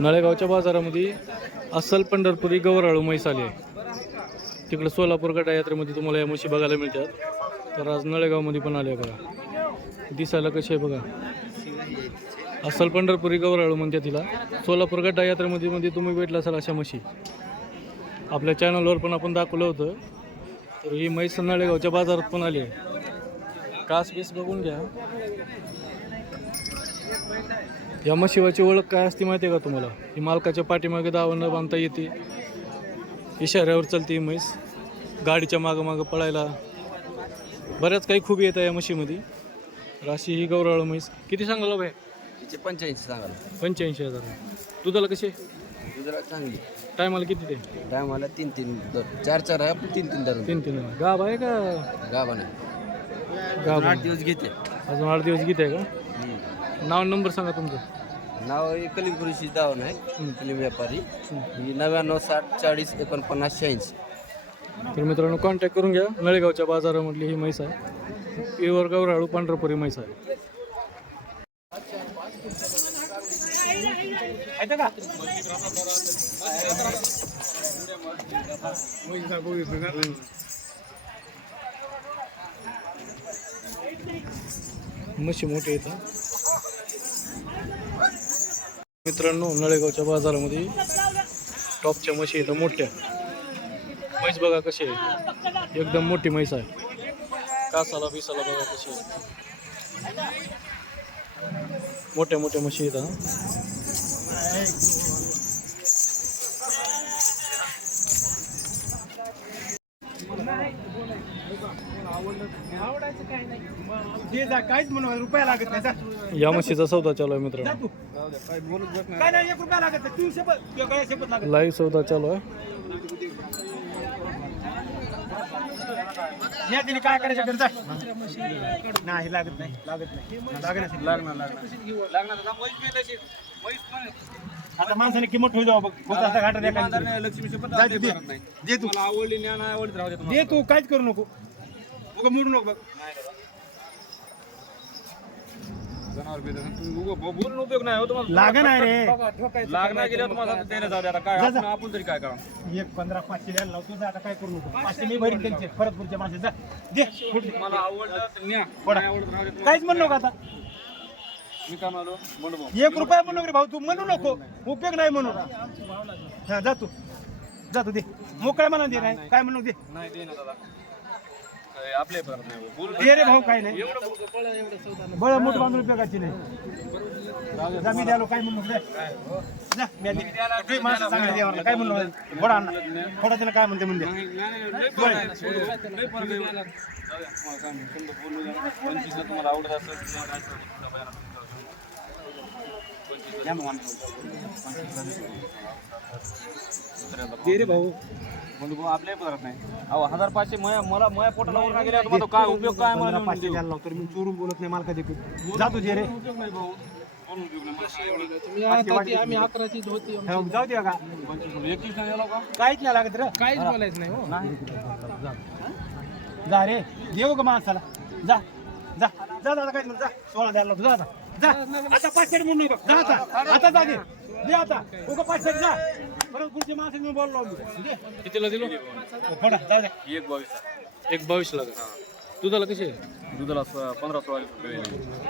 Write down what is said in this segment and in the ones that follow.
नळेगावच्या बाजारामध्ये अस्सल पंढरपुरी गवराळू म्हैस आली आहे. तिकडं सोलापूर गटा यात्रेमध्ये तुम्हाला या म्हशी बघायला मिळतात. तर आज नळेगावमध्ये पण आले बघा. दिसायला कशी आहे बघा. अस्सल पंढरपुरी गवराळू म्हणते तिला. सोलापूर गटा यात्रेमध्ये मध्ये म्हणजे तुम्ही भेटला असाल अशा म्हशी. आपल्या चॅनलवर पण आपण दाखवलं होतं. तर ही म्हैस नळेगावच्या बाजारात पण आली आहे. कास बीस बघून घ्या. या म्हशीवाची ओळख काय असते माहिती आहे का तुम्हाला? ही मालकाच्या पाठीमागे दावा न बांधता येते. इशाऱ्यावर चालते ही म्हैस. गाडीच्या मागं मागं पळायला बऱ्याच काही खूप येतात या म्हशीमध्ये राशी ही गौराळ म्हैस. किती सांगाल भाई? तिचे पंच्याऐंशी सांगाल. पंच्याऐंशी हजार. दुधाला कसे गुजरात चांगली. टायमाला किती ते? टायमाला तीन तीन दर चार चार आहे आपण तीन तीन धरून. तीन तीन गाब आहे का? गाभा नाही. गाब आठ दिवस घेते. अजून आठ दिवस गीत आहे का? नाव नंबर सांगा तुमचं. नाव आहे कलिमपुरीशी दावण आहे कलिम व्यापारी. ही नव्याण्णव साठ चाळीस एकोणपन्नास शहाऐंशी. तर मित्रांनो कॉन्टॅक्ट करून घ्या. नळेगावच्या बाजारामधली ही म्हैस आहे. प्युअर गौराळू पांढरपुरी म्हैस आहे. म्हशी मोठे येतात मित्रांनो नळेगावच्या बाजारामध्ये टॉपच्या म्हशी इथं मोठ्या. म्हैस बघा कशी आहे. एकदम मोठी म्हैस आहे. कासाला बिसाला बघा कशी आहे. मोठ्या मोठ्या म्हशी आहेत हा. जे काहीच म्हणून रुपया लागत नाही जा. या म्हशीचा सौदा चालू आहे मित्रांनो. तू. काय नाही एक रुपया लागत नाही तीनशे पण किंवा काय शपथ लागत लाईव्ह सौदा चालू आहे. या तिने काय करायचं कर जा. नाही लागत नाही लागत नाही. लागणार लागणार. लागणार आता माणसाने किंमत ठेवू जाऊ बघ होत असता घाटात एखाद्या लक्ष्मी जा दे, दे. दे तू. आवडली नाही आवडत राहू दे तू काहीच करू नको. उगा मोडू नको. बघ बोलून उपयोग नाही हो तुम्हाला. लागा नाही रे. लागणार गेल्यावर तुम्हाला. त्याला जाऊ दे आता. काय जा, आपण जा. आपण तरी काय करा एक पंधरा पाचशे द्यायला लावतो जा आता काय करू नको. पाचशे मी भरीन त्यांचे. परत पुढच्या माणसं. जा दे. पुढचे. मला आवडलं तर न्या. पडा. नाही आवडत राहू दे काहीच म्हणू नको आता. मी काय म्हणालो? एक रुपया म्हणू रे भाऊ. तू म्हणू नको. उपयोग नाही म्हणू हा जा तू. जा तू दे. मोकळ्या म्हणा दे नाही. काय म्हणू दे. नाही दे ना दादा. आपले परत नाही. बोल दे रे भाऊ काय नाही बळ मोठ बांधून उपयोगाची नाही जा मी द्यालो काय म्हणू नको, दे. जा मी आधी. तुम्ही माणसं चांगली द्यावर काय म्हणू नको. बडा अण्णा थोडा त्याला काय म्हणते द्या, तुम्हाला आवडत असेल रे भाऊ भाऊ, नाही अहो हजार पाचशे मया मला मया पोटाला वर नाही गेल्या तुम्हाला काय उपयोग काय मला पंधरा नेऊन पाचशे देऊ? द्यायला लावतो रे. मी चोरून बोलत नाही जा रे उपयोग नाही भाऊ बोलून उपयोग नाही. मला काय एवढं आम्ही जाऊ दे का पंचवीस म्हणून एकवीस नाही गेला का काहीच नाही लागत रे काहीच बोलायचं नाही हो जा रे देऊ का माणसाला जा जा जा दादा काय जा सोळा द्यायला लावतो, जा आता जा. आता पाचशे म्हणून बघ. जा आता. आता जा दे दे आता. उगा पाचशे जा. परत पुढची माणसं मी बोललो मी कितीला दिलो? फोडा जाऊ दे. एक बावीस एक बावीस लागा दुधाला कसे दुधाला स- पंधरा सोळा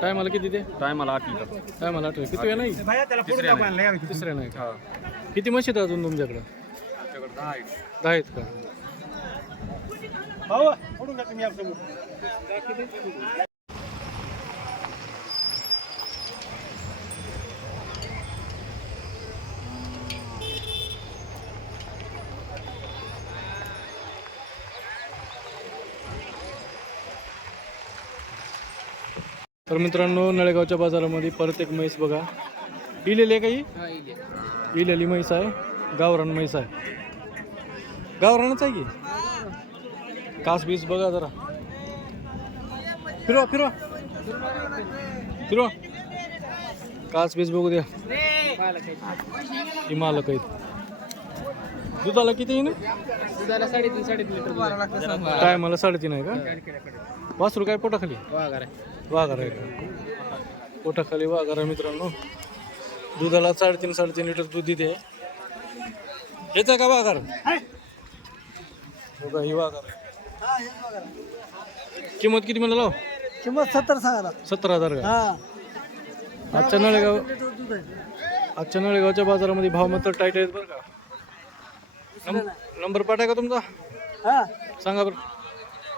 टायमाला किती ते? टायमाला आठ लिटर. टायमाला आठवे किती वेळ नाही? भैया त्याला फोडून टाकू आणलं, या इथे. तिसऱ्या नाही का? किती म्हशी आहेत अजून तुमच्याकडं? दहा आहे दहा आहेत का? भाऊ फोडून टाक तर मित्रांनो नळेगावच्या बाजारामध्ये परत एक म्हैस बघा. इलेली आहे काही इलेली. म्हैस आहे. गावरान म्हैस आहे. गावरानच आहे की? कास बीस बघा जरा. फिरवा फिरवा. फिरवा. कास बीस बघू द्या. ही मालक आहेत. दुधाला किती आहे ना? दुधाला साडेतीन साडेतीन लिटर काय मला साडेतीन आहे का? वासरू काय पोटाखाली? वाघार आहे का? पोटाखाली वाघार आहे मित्रांनो. दुधाला साडेतीन साडेतीन लिटर दूध देते. आहे का वाघार? हो का ही वाघार. किंमत किती म्हणलं? लाव किंमत सत्तर सांगा सत्तर हजार का? हा. आजच्या नळेगाव आजच्या नळेगावच्या बाजारामध्ये भाव मात्र टाईट आहेत बरं का. नंब- नंबर पाठ आहे का तुमचा? हा. सांगा बरं.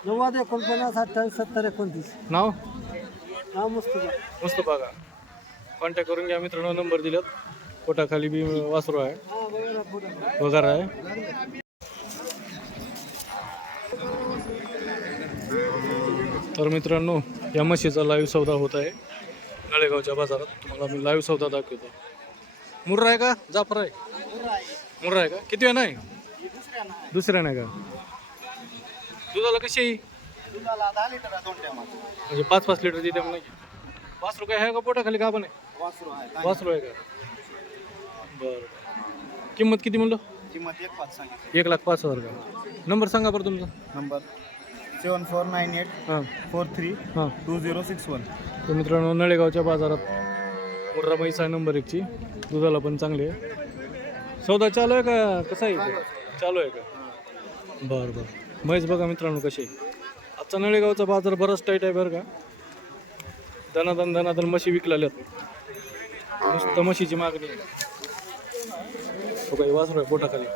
नव्वद एकोणपन्नास अठ्ठावीस सत्तर एकोणतीस. नाव? हा मस्त मस्त बघा. कॉन्टॅक्ट करून घ्या मित्रांनो. नंबर दिलेत. पोटाखाली बी वासरू आहे. वगैरे आहे. तर मित्रांनो या म्हशीचा लाईव्ह सौदा होत आहे. नळेगावच्या बाजारात. तुम्हाला मी लाईव्ह सौदा दाखवतो. मुर्रा आहे का? जाफर आहे. मुर्रा आहे का? किती वेळ नाही? दुसऱ्या नाही. का? दुधाला कशी आहे म्हणजे पाच पाच लिटर देते म्हणजे वासरू काय आहे का पोटाखाली का पण आहे? वासरू आहे का? बरं. किंमत किती म्हणलं? किंमत एक पाच सांगितली. एक लाख पाच हजार का? नंबर सांगा बरं तुमचा. Number seven four nine eight हां. फोर थ्री हां. Two zero six one. तर मित्रांनो नळेगावच्या बाजारात मुर्रा म्हैस आहे नंबर एकची. दुधाला पण चांगली आहे. सौदा चालू आहे का? कसा आहे इथे? चालू आहे का? बरं बरं. म्हैस बघा मित्रांनो कशी आहे. आजचा नळेगावचा बाजार बराच टाईट आहे बरं का. दनादन दनादन मशी विकलेल्यात नुसतं मशीची मागणी आहे. हो काही वासरू आहे पोटाखाली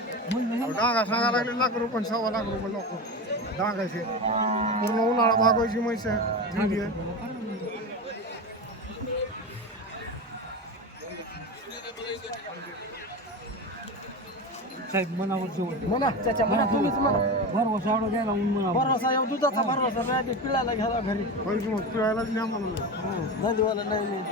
सांगा लागले लाख रुपये सव्वा लाख रुपये लोक डांगायचे पूर्ण उन्हाळा भागवायची म्हैस दिंडी आहे साहेब मनावर जवळ म्हणा त्याच्या मनात तुम्हीच म्हणा भरवसा एवढा घ्यायला म्हणा भरवसा एवढा दुधाचा भरवसा नाही पिळायला घ्यायला घरी पैसे मग पिळायला न्या म्हणलं नदीवाला नाही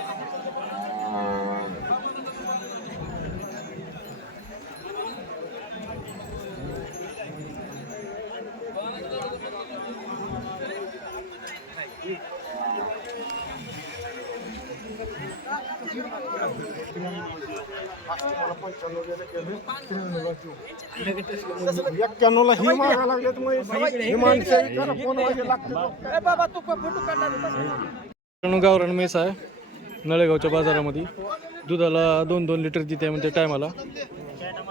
एक्क्याण्णवला ही मागा लागलेत म्हैस माणसं करा कोण वाजे लागते बाबा तू फोटो काढणार मित्रांनो गावरान मेस आहे नळेगावच्या बाजारामध्ये. दुधाला दोन दोन लिटर देते म्हणते टायमाला.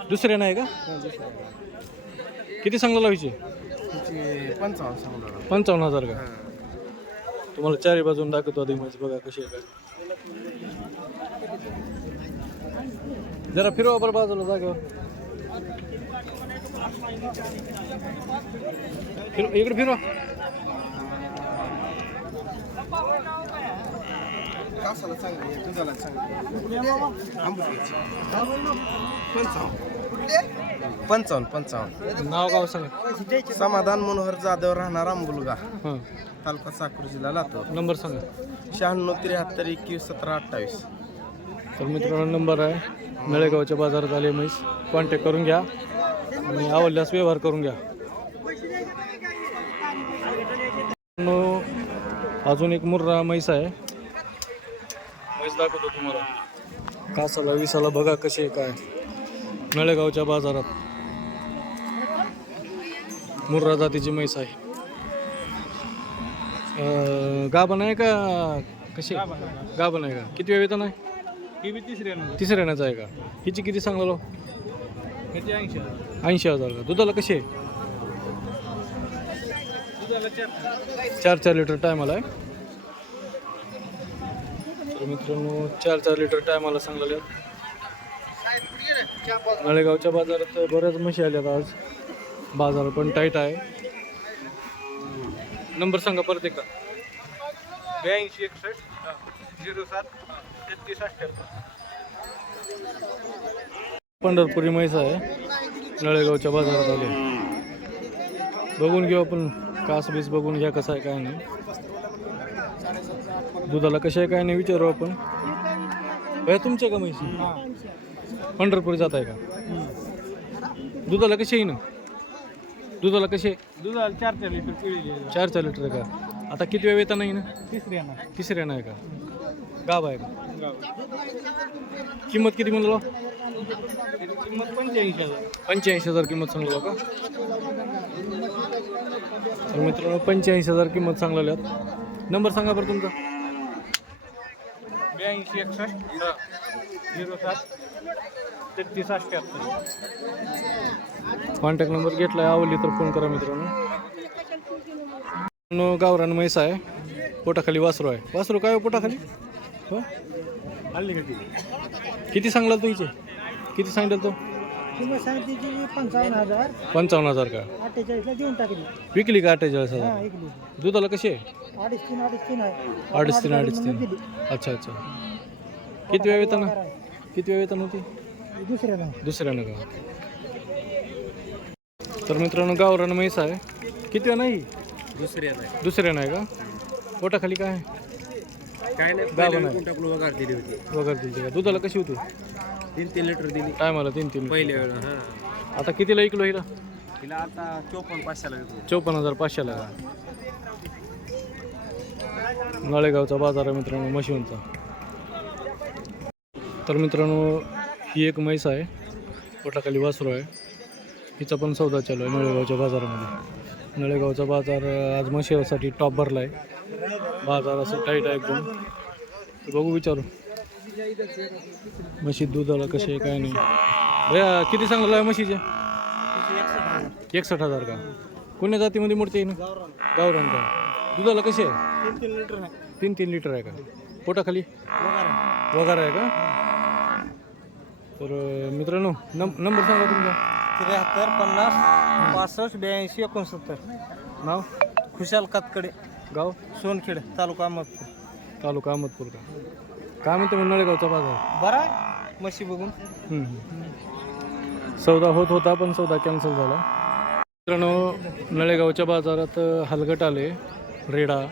दुसऱ्या नाही का? किती सांगला लावायचे पंचावन्न हजार का? तुम्हाला चारी बाजून दाखवतो आधी म्हैस बघा कशी आहे का जरा फिरवा बरं बाजूला जागेवर. फिर इकडे फिरवा. पंचावन्न पंचावन्न. नाव गाव सांगा. समाधान मनोहर जाधव राहणार आंबुलगा हां. तालुका साकूर जिल्हा लातूर. नंबर सांगा. शहाण्णव त्र्याहत्तर एकवीस सतरा अठ्ठावीस. तर मित्रांनो नंबर आहे. नळेगावच्या बाजारात आले म्हैस. कॉन्टॅक्ट करून घ्या आणि आवडल्यास व्यवहार करून घ्या. अजून एक मुर्रा म्हैस आहे. म्हैस दाखवतो तुम्हाला. कासाला विसाला बघा कशी आहे काय. नळेगावच्या बाजारात मुर्रा जातीची म्हैस आहे. गाभण आहे का? कशी गाभण आहे का? किती वेळ वेतन आहे? ही बी तिसऱ्या येण्याचं आहे का? हिची किती सांगलो? ऐंशी ऐंशी हजार का? दुधाला कशी आहे? दुधाला चार चार. चार लिटर टायमाला आहे तर मित्रांनो चार चार लिटर टायमाला सांगलेले नळेगावच्या बाजारात बऱ्याच म्हशी आल्यात आज. बाजार पण टाईट आहे. नंबर सांगा परत एकदा. ब्याऐंशी एकसष्ट झिरो सात. तेहतीस अठ्ठ्याहत्तर पंढरपुरी म्हैस आहे. नळेगावच्या बाजारात आले. बघून घेऊ आपण कास बीस बघून घ्या कसं आहे काय नाही. दुधाला कसं आहे काय नाही विचारू आपण. भैया तुमच्या का म्हैसी पंढरपुरी जात आहे का? दुधाला कशी आहे ना? दुधाला कशी आहे? दुधाला चार चार लिटर. चार चार लिटर का? आता किती वेळ येता नाही ना ना. तिसऱ्या नाही का? गाव आहे का? किंमत किती म्हणलो? किंमत पंच्याऐंशी हजार. पंच्याऐंशी हजार किंमत सांगलो का? तर मित्रांनो पंच्याऐंशी हजार किंमत सांगलेल्यात. नंबर सांगा बरं तुमचा. ब्याऐंशी एकसष्ट झिरो सात तेहतीस अठ्ठ्याहत्तर. कॉन्टॅक्ट नंबर घेतला आहे आवडली तर फोन करा मित्रांनो गावरान म्हैस आहे. पोटाखाली वासरू आहे. वासरू काय हो पोटाखाली? किती? सांगला तो हिचे किती सांगितलं तो? पंचावन्न हजार. पंचावन्न हजार का? अठ्ठेचाळीसला देऊन टाकली. विकली का अठ्ठेचाळीस हा हजार दुधाला कशी आहे? अडीच तीन अडीच तीन आहे. अडीच तीन अडीच तीन दिली. अच्छा अच्छा. किती वेळ वेतन? किती वेळ वेतन होती? दुसऱ्याला. दुसऱ्यानं का? तर मित्रांनो गावरान म्हैस आहे. किती वेळ नाही? दुसऱ्या नाही दुसऱ्या नाही का? पोटाखाली काय आहे? काय नाही गाभण आहे टाकून वगार दिली होती? वगैरे दिली का दुधाला कशी होती? तीन तीन लिटर दिली. टायमाला तीन तीन पहिल्या वेळा हा. आता कितीला ऐकलो हिला? तिला आता चोपन्न पाचशेला विकू चौपन्न हजार पाचशेला. का नळेगावचा बाजार आहे मित्रांनो मशिवनचा तर मित्रांनो ही एक म्हैस आहे. पोटाखाली वासरू आहे. हिचा पण सौदा चालू आहे नळेगावच्या बाजारामध्ये. नळेगावचा बाजार अं, आज म्हशीसाठी टॉप भरला आहे बाजार असं टाईट आहे एकदम बघू विचारू. म्हशी दुधाला कसे आहे काय नाही. भैया किती सांगलं आहे म्हशीचे? एकसष्ट हजार का? कोण्या जातीमध्ये मूर्ती आहे ना गावरान का? दुधाला कशी आहे? तीन तीन लिटर नाही तीन तीन लिटर आहे का? पोटाखाली? वगार आहे का? तर मित्रांनो नम नंबर सांगा तुमचा. त्र्याहत्तर पन्नास पासष्ट ब्याऐंशी एकोणसत्तर. नाव? खुशाल कातकडे. गाव? सोनखेड तालुका अहमदपूर. तालुका अहमदपूर का? काय म्हणते मग नळेगावचा बाजार? बरा आहे? म्हशी बघून. हम्म, हम्म. सौदा होत होता पण सौदा कॅन्सल झाला. मित्रांनो नळेगावच्या बाजारात अं, हलगट आले. रेडा.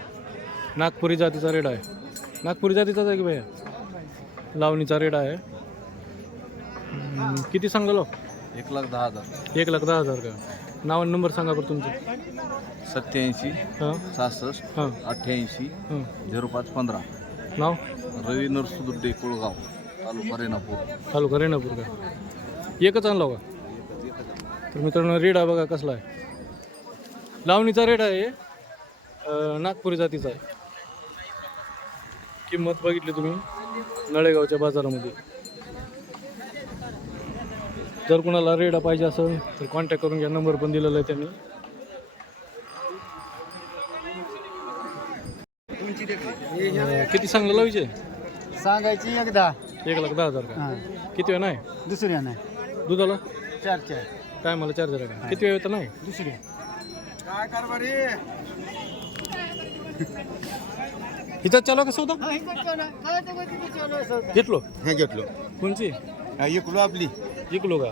नागपुरी जातीचा रेडा आहे. नागपुरी जातीचाच आहे की भैया? लावणीचा रेडा आहे. हम्म, किती सांगालो एक लाख दहा हजार. एक लाख दहा हजार का? नाव आणि नंबर सांगा बरं तुमचं. सत्याऐंशी हां. सहासष्ट हां. अठ्ठ्याऐंशी हां. झिरो पाच पंधरा. नाव? रवी नरसुदुड्डे कोळगाव तालुका रेणापूर. तालुका रेणापूर का? एकच आणला का तर मित्रांनो रेडा बघा कसला आहे. लावणीचा रेडा आहे. अं, नागपुरी जातीचा आहे. किंमत बघितली तुम्ही नळेगावच्या बाजारामध्ये. जर कुणाला रेडा पाहिजे असेल तर कॉन्टॅक्ट करून घ्या. नंबर पण दिलेला आहे त्यांनी. किती सांगलं लावायचे? सांगायची एकदा. एक लाख दहा हजार का? किती वेळ नाही? दुसऱ्या नाही. दुधाला? चार चार. काय मला चार्जर आहे का? किती वेळ येतं नाही? दुसरी काय कारभारी? हिचा चालू का सौदा. घेतलो? हे घेतलो. कोणची? इकडलो आपली जिंकलो का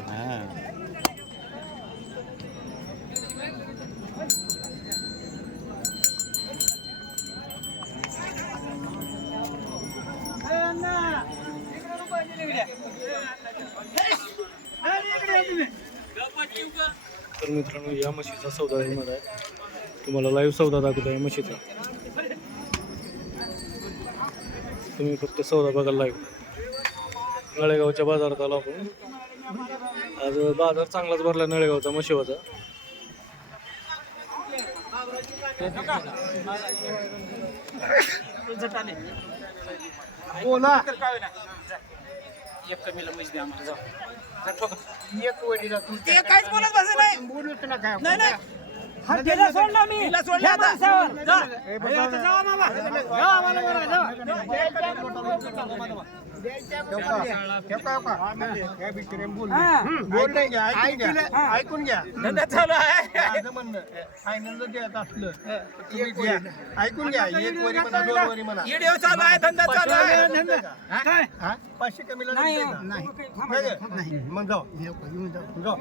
तर मित्रांनो या म्हशीचा सौदा होणार आहे. तुम्हाला लाईव्ह सौदा दाखवतो आहे म्हशीचा. तुम्ही फक्त सौदा बघा लाईव्ह नळेगावच्या बाजारात आलो आपण. आज बाजार चांगलाच भरला नळेगावचा म्हशीवाचा बोला. एक कमीला म्हशी द्या आम्हाला जाऊ एक वडीला ते काहीच बोलत बसत नाही बोलूच नका नाही नाही गेला सोडला मी ऐकून घ्या धंदा चालू आहे माझं म्हणणं फायनल जर द्यायचं असलं तर तुम्ही द्या. ऐकून घ्या एक वरी म्हणा दोन वरी म्हणा व्हिडिओ चालू आहे धंदा चालू आहे काय हा? पाचशे कमीला नाही. मग जाऊ जाऊ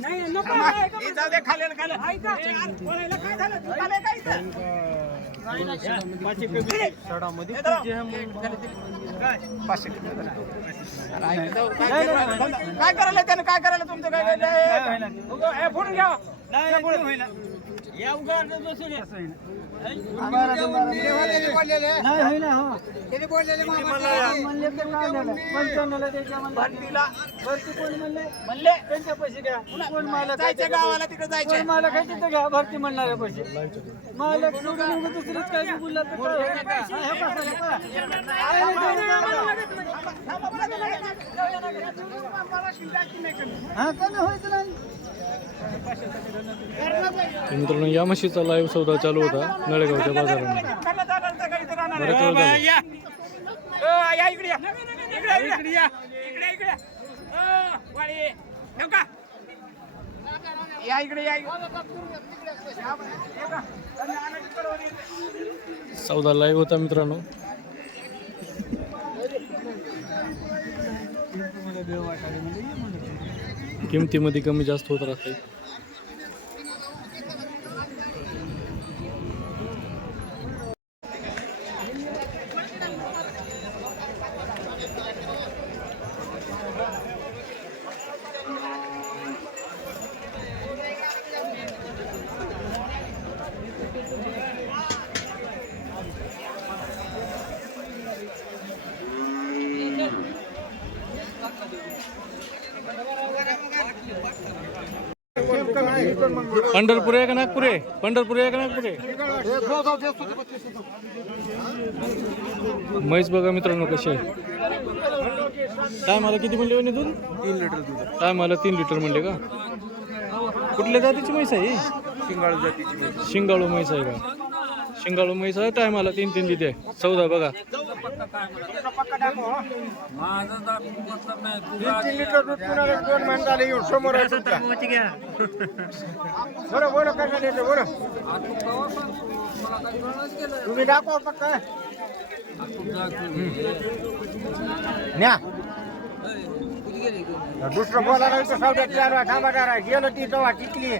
नाही नको हे जाऊ दे खाली खाली ऐका बोलायला काय झालं तू खाली काय इथं? पाचशे. काय करायला त्यानं? काय करायला तुमचं? काय काय फोडून घ्या. या उगा म्हणले भरती कोण म्हणले म्हणले त्यांच्या पैसे घ्या कोण मालक जायचं गावाला तिकडे जायचं मालक आहे तिथं घ्या भरती म्हणणारे पैसे मालक सोडून उगाच दुसरीच काय बोलला तर काय होईल? हा, हे हे आहे ना हा व्हायचं नाही मित्रांनो या म्हशीचा लाईव्ह सौदा चालू होता नळेगावच्या बाजारामध्ये. सौदा लाईव्ह होता मित्रांनो. किमतीमध्ये कमी जास्त होत राहते पंढरपूर आहे का नागपूर? आहे पंढरपूर आहे का नागपूर? आहे म्हैस बघा मित्रांनो आहे. काय मला किती म्हणले म्हणे दूध? तीन लिटर दूध काय मला तीन लिटर म्हणले का? कुठल्या जातीची म्हैस आहे ही? शिंगाळू म्हैस आहे का? शिंगाळू म्हैस आहे टायमाला तीन तीन लिटर चौदा बघा. येऊन समोर आहे बोला तुम्ही दाखवा पक्का न्या दुसरं बोलायला चार वाट गेलं ती जवळ टिकली.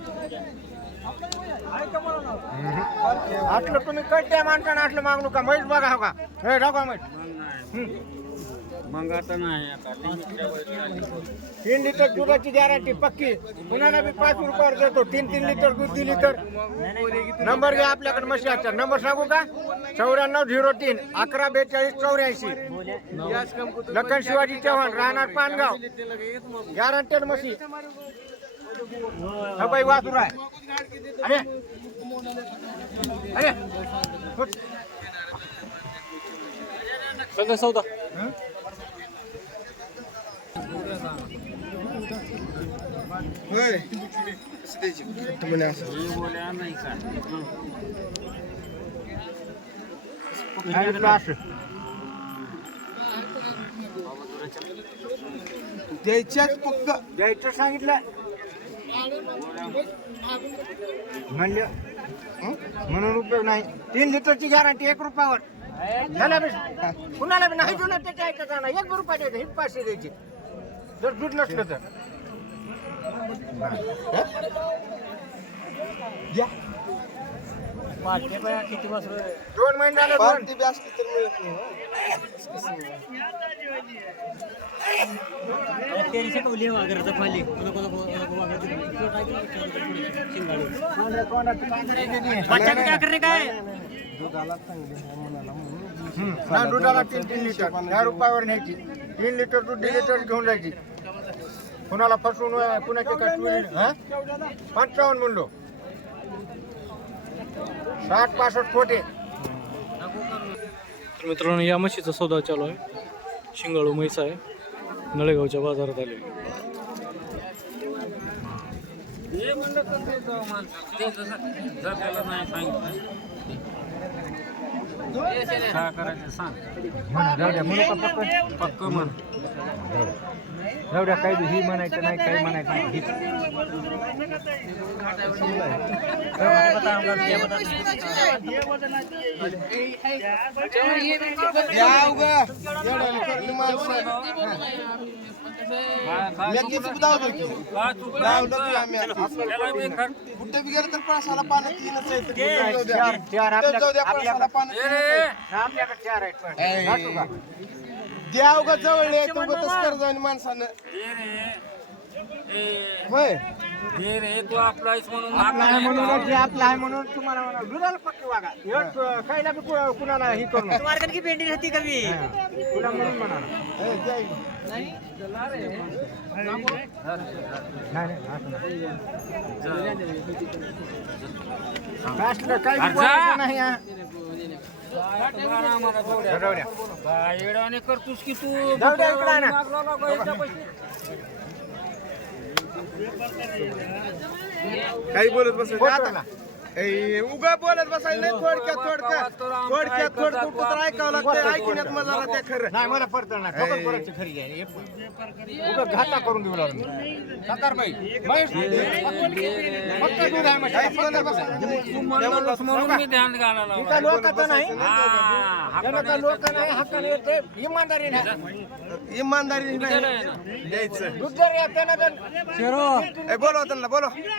असलं तुम्ही कळत्या माणसानं असलं मागणू का? म्हैस बघा हो का? हे मग आता नाही आता तीन लिटर दुधाची गॅरंटी पक्की. कुणाला बी पाच रुपयावर देतो. तीन तीन लिटर दूध दिली तर. नंबर घ्या आपल्याकडे मशीनचा नंबर सांगू का? चौऱ्याण्णव झिरो तीन अकरा बेचाळीस चौऱ्याऐंशी. लखन शिवाजी चव्हाण राहणार पानगाव. गॅरंटेड मशी. हा बाई आहे अरे. सगळं सौदा. द्यायच्याच फक्त द्यायचं सांगितलं. म्हणलं हं? म्हणून उपयोग नाही. तीन लिटरची गॅरंटी एक रुपयावर. झाला बी. कुणाला बी नाही जुनं त्याच्या ऐकायचं नाही एक रुपया द्यायचं. हे पाचशे द्यायचे. जर दूध नसलं तर. द्या दोन महिने झाले दोन. तेरीशे टोली वागरचा काय? हा, दुधाला तीन तीन लिटर. ह्या रुपयावर न्यायची. तीन लिटर दूध दीड लिटर घेऊन जायची. कुणाला फसवून कुणाचे हा? पंचावन्न म्हणलो साठ पासष्ट खोटे. तर मित्रांनो या म्हशीचा सौदा चालू आहे. शिंगाळू म्हैस आहे. नळेगावच्या बाजारात आले हे म्हणलं तर ते जाऊ माणसं. ते जसं जर त्याला नाही सांगितलं. काय करायचं सांग. जाऊ द्या म्हणू का पक्क? पक्क म्हण. जाऊ द्या. काही ही म्हणायचं नाही काही म्हणायचं नाही. ही. काय चुकलं त्याला मी खर्च चार चार आपल्या- आपल्याकडे ए रे आपल्याकडे चार आहेत पण. घातू का? द्याव का जवळ यायचं उगाच कर्ज आणि माणसानं ए रे होय हे रे तू आपला आहेस म्हणून आपला आहे म्हणून जे आपला आहे म्हणून तुम्हाला म्हणा, पक्की वागा बी कु- कुणाला ही करू नका. मार्केट की पेंडिंग होती कमी म्हणून म्हणा ए, जय. नाही, नाही, असं नाही. असलं काही बी बोलायचं नाही हा. जाऊ द्या. करतोस की तू जाऊ द्या इकडं आणा. काही बोलत बस ना. उगा बोलत बसायला नाही थोडक्यात थोडक्यात. थोडक्यात थोडं कुठं तर ऐकावं लागतं ऐकण्यात मजा राहते खरं. नाही मला परत नाही ठोकर पोराची खरी आहे. उगाच घाटा करून देऊ लागलो सातार बाई. महेश फक्त दूध आहे म्हशी. फक्त बसा. म्हणून मी ध्यान घालायला काय लोकांचं नाही. लोक नाही हक्काने येते इमानदारी नाही. इमानदारी नाही द्यायचं बोलवा त्यांना बोलवा.